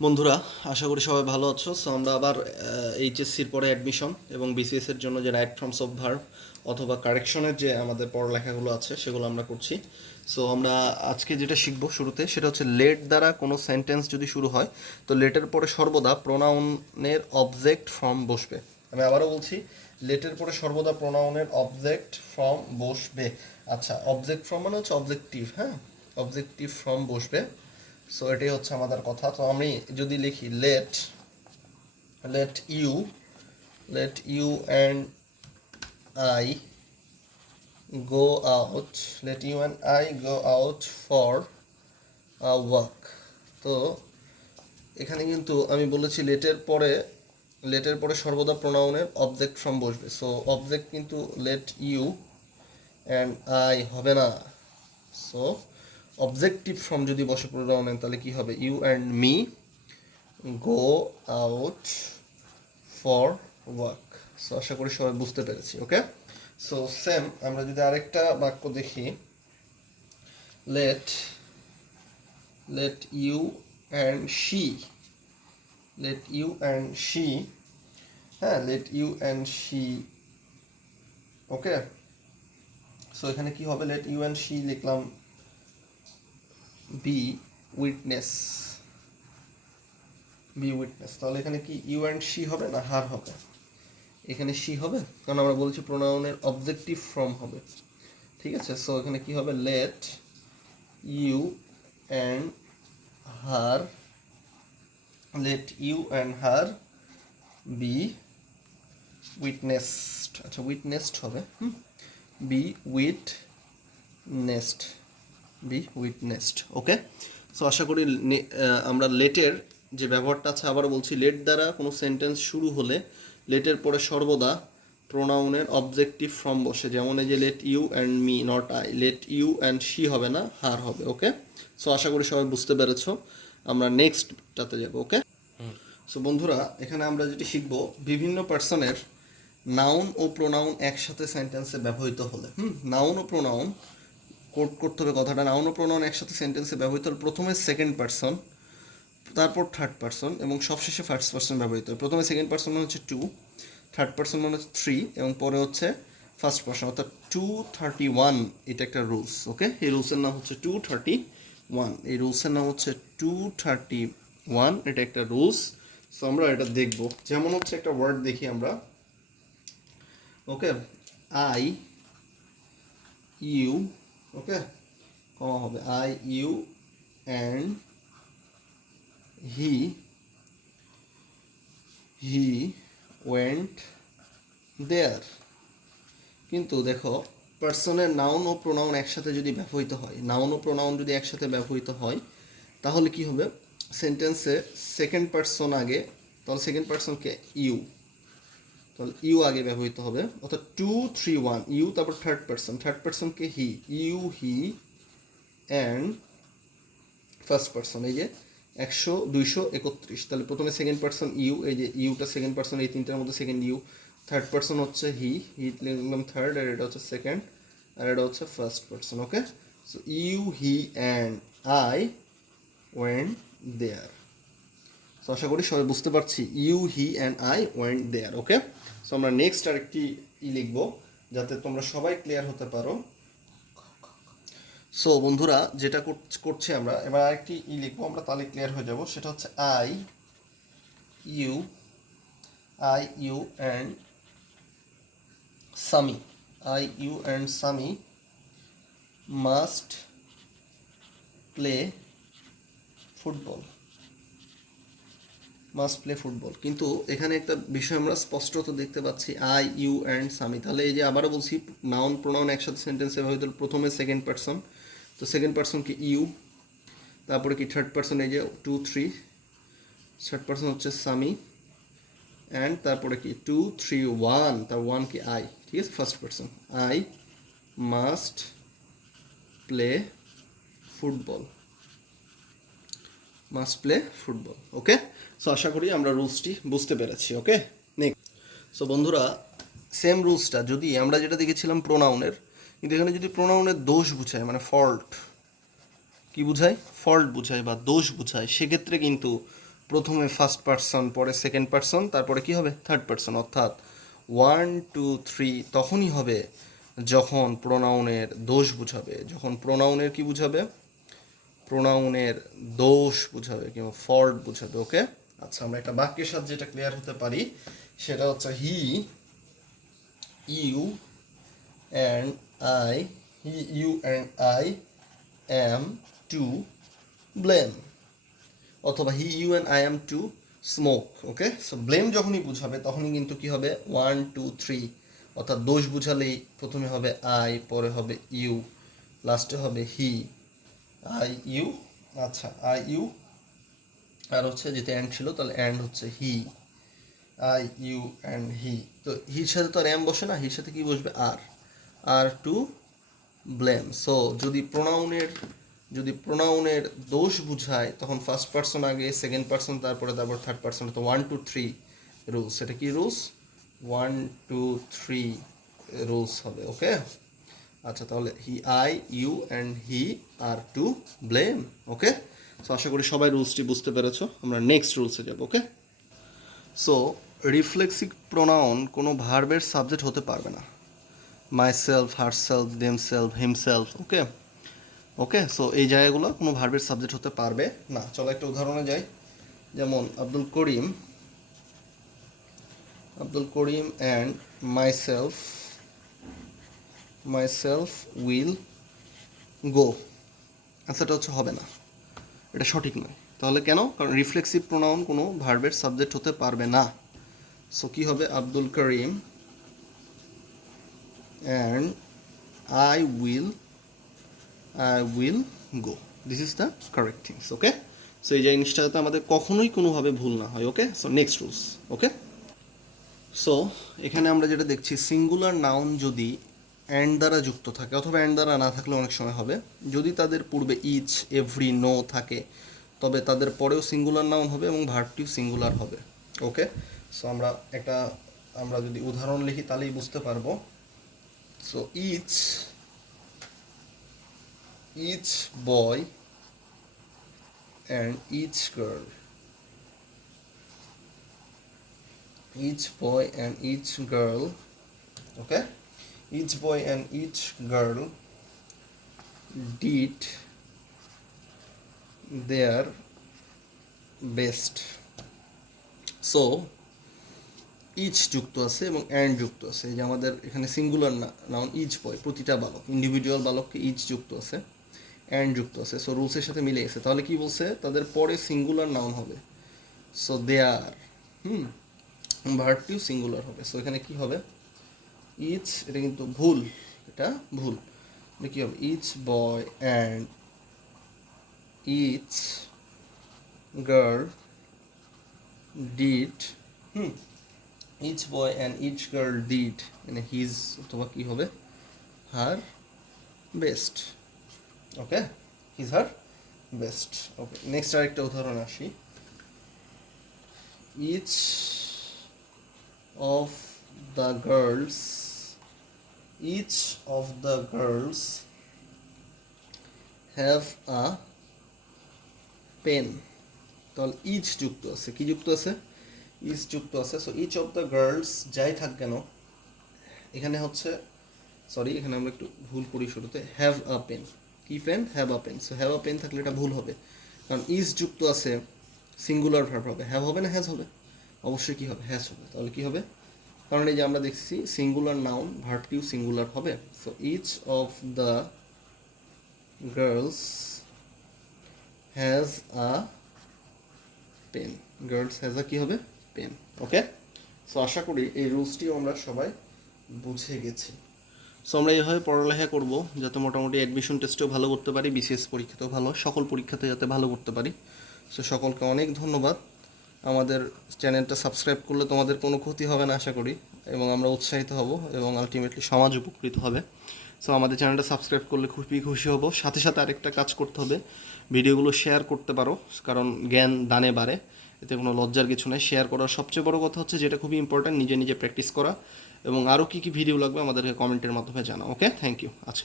বন্ধুরা, আশা করি সবাই ভালো আছো। সো আমরা আবার এইচএসসির পরে অ্যাডমিশন এবং বিসিএস এর জন্য যে রাইট ফর্মস অফ ভার্ব অথবা কারেকশনের যে আমাদের পড়ালেখাগুলো আছে সেগুলো আমরা করছি। সো আমরা আজকে যেটা শিখবো শুরুতে সেটা হচ্ছে লেট দ্বারা কোনো সেন্টেন্স যদি শুরু হয় তো লেটের পরে সর্বদা প্রোনাউনের অবজেক্ট ফর্ম বসবে। আমি আবারও বলছি, লেটের পরে সর্বদা প্রোনাউনের অবজেক্ট ফর্ম বসবে। আচ্ছা, অবজেক্ট ফর্ম মানে হচ্ছে অবজেক্টিভ, হ্যাঁ, অবজেক্টিভ ফর্ম বসবে। সো এটাই হচ্ছে আমাদের কথা। তো আমি যদি লিখি let let you let you and I go out let you and I go out for work. তো এখানে কিন্তু আমি বলেছি লেটের পরে সর্বদা প্রোনাউনের অবজেক্ট ফর্ম বসবে। সো অবজেক্ট কিন্তু লেট ইউ অ্যান্ড আই হবে না। সো অবজেক্টিভ ফর্ম যদি বসে প্রোনাউনের তাহলে কি হবে? You and me go out for work. So আশা করি সবাই বুঝতে পেরেছি। ওকে, সো সেম আমরা যদি আরেকটা বাক্য দেখি, let let you and she let you and she হ্যাঁ, let you and she. Okay, so এখানে কি হবে? লেট ইউ অ্যান্ড শি লিখলাম বি উইটনেস তাহলে এখানে কি ইউ অ্যান্ড শি হবে না হার হবে? এখানে শি হবে, কারণ আমরা বলছি প্রোনাউনের অবজেক্টিভ ফর্ম হবে। ঠিক আছে, সো এখানে কি হবে? Let you and her be witnessed. আচ্ছা, উইটনেসড হবে, বি উইটনেসড ওকে। সো আশা করি আমরা লেটের যে ব্যবহারটা আছে, আবার বলছি, লেট দ্বারা কোনো সেন্টেন্স শুরু হলে লেটের পরে সর্বদা প্রোনাউনের অবজেক্টিভ ফর্ম বসে। যেমন এই যে let you and me, not I. Let you and she হবে না, হার হবে। ওকে, সো আশা করি সবাই বুঝতে পেরেছো। আমরা নেক্সটটাতে যাব। ওকে, সো বন্ধুরা, এখানে আমরা যেটি শিখব, বিভিন্ন পার্সনের নাউন ও প্রোনাউন একসাথে সেন্টেন্সে ব্যবহৃত হলে, নাউন ও প্রোনাউন কোড করতে হবে কথাটা। নাউন ও প্রোনাউন একসাথে সেন্টেন্সে ব্যবহৃত হলে প্রথমে সেকেন্ড পার্সন, তারপর থার্ড পার্সন এবং সবশেষে ফার্স্ট পার্সন ব্যবহৃত হয়। প্রথমে সেকেন্ড পার্সন মানে হচ্ছে টু, থার্ড পার্সন মানে হচ্ছে থ্রি এবং পরে হচ্ছে ফার্স্ট পার্সন, অর্থাৎ 231। এটা একটা রুলস। ওকে, এই রুলসের নাম হচ্ছে 231। এই রুলসের নাম হচ্ছে 231। এটা একটা রুলস। সো আমরা এটা দেখব। যেমন হচ্ছে একটা ওয়ার্ড দেখি আমরা। ওকে, আই ইউ, ওকে, কমা হবে I you and he went there. কিন্তু দেখো, পার্সনের নাউন ও প্রোনাউন একসাথে যদি ব্যবহৃত হয়, নাউন ও প্রোনাউন যদি একসাথে ব্যবহৃত হয় তাহলে কি হবে? সেন্টেন্সে সেকেন্ড পার্সন আগে, তাহলে সেকেন্ড পার্সনকে ইউ, তাহলে ইউ আগে ব্যবহৃত হবে, অর্থাৎ 231 ইউ, তারপর থার্ড পার্সনকে he, you he and first person. এই যে 100 231, তাহলে প্রথমে সেকেন্ড পার্সন ইউ, এই যে ইউটা সেকেন্ড পার্সন, এই তিনটার মধ্যে সেকেন্ড ইউ। থার্ড পার্সন হচ্ছে হি লিখলাম থার্ড, আর এটা হচ্ছে সেকেন্ড, আর এটা হচ্ছে first person. Okay, so you he and I went there. So আশা করি সবাই বুঝতে পারছি, you he and I went there. Okay, so আমরা নেক্সট আরেকটি লিখবো যাতে তোমরা সবাই ক্লিয়ার হতে পারো। সো বন্ধুরা, যেটা করছি আমরা এবার আরেকটি লিখবো আমরা, তাহলে ক্লিয়ার হয়ে যাব। সেটা হচ্ছে I you and Sami must play football কিন্তু এখানে একটা বিষয় আমরা স্পষ্টত দেখতে পাচ্ছি, আই ইউ অ্যান্ড সামি। তাহলে এই যে আবারও বলছি, নাউন প্রোনাউন একসাথে সেন্টেন্সে ব্যবহৃত প্রথমে সেকেন্ড পার্সন, তো সেকেন্ড পার্সনকে ইউ, তারপরে কি থার্ড পার্সন, এই যে 2 3, থার্ড পার্সন হচ্ছে সামি, অ্যান্ড তারপরে কি 2 3 1, তার ওয়ান কি আই। ঠিক আছে, first person I must play football okay, so আশা করি আমরা রুলসটি বুঝতে পেরেছি। Okay, next. সো বন্ধুরা, সেম রুলসটা যদি আমরা যেটা দেখেছিলাম প্রোনাউনের, কিন্তু এখানে যদি প্রোনাউনের দোষ বুঝায়, মানে ফল্ট, কি বুঝায়? ফল্ট বুঝায় বা দোষ বুঝায়, সেক্ষেত্রে কিন্তু প্রথমে ফার্স্ট পারসন, পরে সেকেন্ড পারসন, তারপরে কি হবে থার্ড পারসন, অর্থাৎ 1 2 3 তখনই হবে যখন প্রোনাউনের দোষ বুঝাবে, যখন প্রোনাউনের কি বুঝাবে, প্রোনাউনের দোষ বুঝাবে কিংবা ফল্ট বুঝাবে। ওকে, আচ্ছা আমরা একটা বাক্যের সাথে যেটা ক্লিয়ার হতে পারি সেটা হচ্ছে he you and I, you and I am to blame, অথবা he you and I am to smoke. Okay, so blame যখনই বুঝাবে তখনই কিন্তু কি হবে 1 2 3, অর্থাৎ দোষ বুঝালেই প্রথমে হবে আই, পরে হবে ইউ, লাস্টে হবে হি, আই ইউ। আচ্ছা আই ইউ, আর হচ্ছে যেতে অ্যান্ড ছিল তাহলে অ্যান্ড হচ্ছে হি, আই ইউ অ্যান্ড হি। তো হির সাথে তো আর এম বসে না, হির সাথে কি বসবে আর, আর টু ব্লেম। সো যদি প্রোনাউনের দোষ বুঝায় তখন ফার্স্ট পারসন আগে, সেকেন্ড পারসন তারপরে থার্ড পারসন, তো 1 2 3 রুলস। এটা কি রুলস? 1 2 3 রুলস হবে। ওকে, আচ্ছা তাহলে he I you and he are to blame. Okay, so আশা করি সবাই রুলসটি বুঝতে পেরেছো। আমরা নেক্সট রুলসে যাব। ওকে, সো রিফ্লেক্সিভ প্রোনাউন কোনো ভার্বের সাবজেক্ট হতে পারবে না। Myself, herself, themselves, himself. Okay okay, so এই জায়গাগুলো কোনো ভার্বের সাবজেক্ট হতে পারবে না। চলো একটা উদাহরণে যাই, যেমন Abdul Karim and myself will go. আনসারটা হচ্ছে হবে না, এটা সঠিক নয়। তাহলে কেন? কারণ রিফ্লেক্সিভ প্রোনাউন কোনো ভার্বের সাবজেক্ট হতে পারবে না। সো কি হবে? Abdul Karim and I will go, this is the correct things. Okay, so এই জিনিসটা যাতে আমাদের কখনোই কোনোভাবে ভুল না হয়। Okay, so next rules. Okay, so এখানে আমরা যেটা দেখছি, সিঙ্গুলার নাউন যদি অ্যান্ড দ্বারা যুক্ত থাকে অথবা অ্যান্ড দ্বারা না থাকলে অনেক সময় হবে, যদি তাদের পূর্বে ইচ, এভরি, নো থাকে তবে তাদের পরেও সিঙ্গুলার নাউন হবে এবং ভার্বটিও সিঙ্গুলার হবে। ওকে, সো আমরা যদি উদাহরণ লিখি তাহলেই বুঝতে পারবো। So each boy and each girl, each boy and each girl, okay, each boy and each girl did their best. So each যুক্ত আছে এবং অ্যান্ড যুক্ত আছে। এই যে আমাদের এখানে সিঙ্গুলার নাউন ইচ বয়, প্রতিটা বালক, ইন্ডিভিজুয়াল বালককে ইচ যুক্ত আছে, অ্যান্ড যুক্ত আছে। সো রুলসের সাথে মিলে গেছে। তাহলে কি বলছে? তাদের পরে সিঙ্গুলার নাউন হবে। সো দেয়ার, ভার্বটিও সিঙ্গুলার হবে। সো এখানে কি হবে? ইচ, এটা কিন্তু ভুল, এটা ভুল। এটা কি হবে? Each boy and each girl did, each boy and each girl did, মানে হিজ অথবা কি হবে? Her best. Okay, his her best. Okay, next আরেকটা উদাহরণ আসি। Each of the girls have a pen. তাহলে ইচ যুক্ত আছে, কি যুক্ত আছে? ইচ যুক্ত আছে। So each of the girls যাই থাক কেন, এখানে হচ্ছে এখানে আমরা একটু ভুল করি শুরুতে, হ্যাভ আ পেন। কি pen? Have a pen. So have a pen থাকলে এটা ভুল হবে, কারণ ইজ যুক্ত আছে, সিঙ্গুলার ভার্ব হবে। হ্যাভ হবে না হ্যাজ হবে? অবশ্যই কি হবে? হ্যাজ হবে। তাহলে কি হবে? কারণ এই যে আমরা দেখছি সিঙ্গুলার নাউন, ভার্বটিও সিঙ্গুলার হবে। So each of the girls has a pen. Girls has a কি হবে? পেন। ওকে, সো আশা করি এই রুলসটিও আমরা সবাই বুঝে গেছি। সো আমরা এইভাবে পড়ালেখা করব যাতে মোটামুটি অ্যাডমিশন টেস্টেও ভালো করতে পারি, বিসিএস পরীক্ষাতেও ভালো, সকল পরীক্ষাতে যাতে ভালো করতে পারি। সো সকলকে অনেক ধন্যবাদ। আমাদের চ্যানেলটা সাবস্ক্রাইব করলে তোমাদের কোনো ক্ষতি হবে না আশা করি, এবং আমরা উৎসাহিত হব এবং আলটিমেটলি সমাজ উপকৃত হবে। সো আমাদের চ্যানেলটা সাবস্ক্রাইব করলে খুবই খুশি হব। সাথে সাথে আরেকটা কাজ করতে হবে, ভিডিওগুলো শেয়ার করতে পারো, কারণ জ্ঞান দানে বাড়ে, এতে কোনো লজ্জার কিছু নেই। শেয়ার করার সবচেয়ে বড় কথা হচ্ছে, যেটা খুবই ইম্পর্ট্যান্ট, নিজে নিজে প্র্যাকটিস করা। এবং আরও কী কী ভিডিও লাগবে আমাদেরকে কমেন্টের মাধ্যমে জানাও। ওকে, থ্যাংক ইউ। আজকে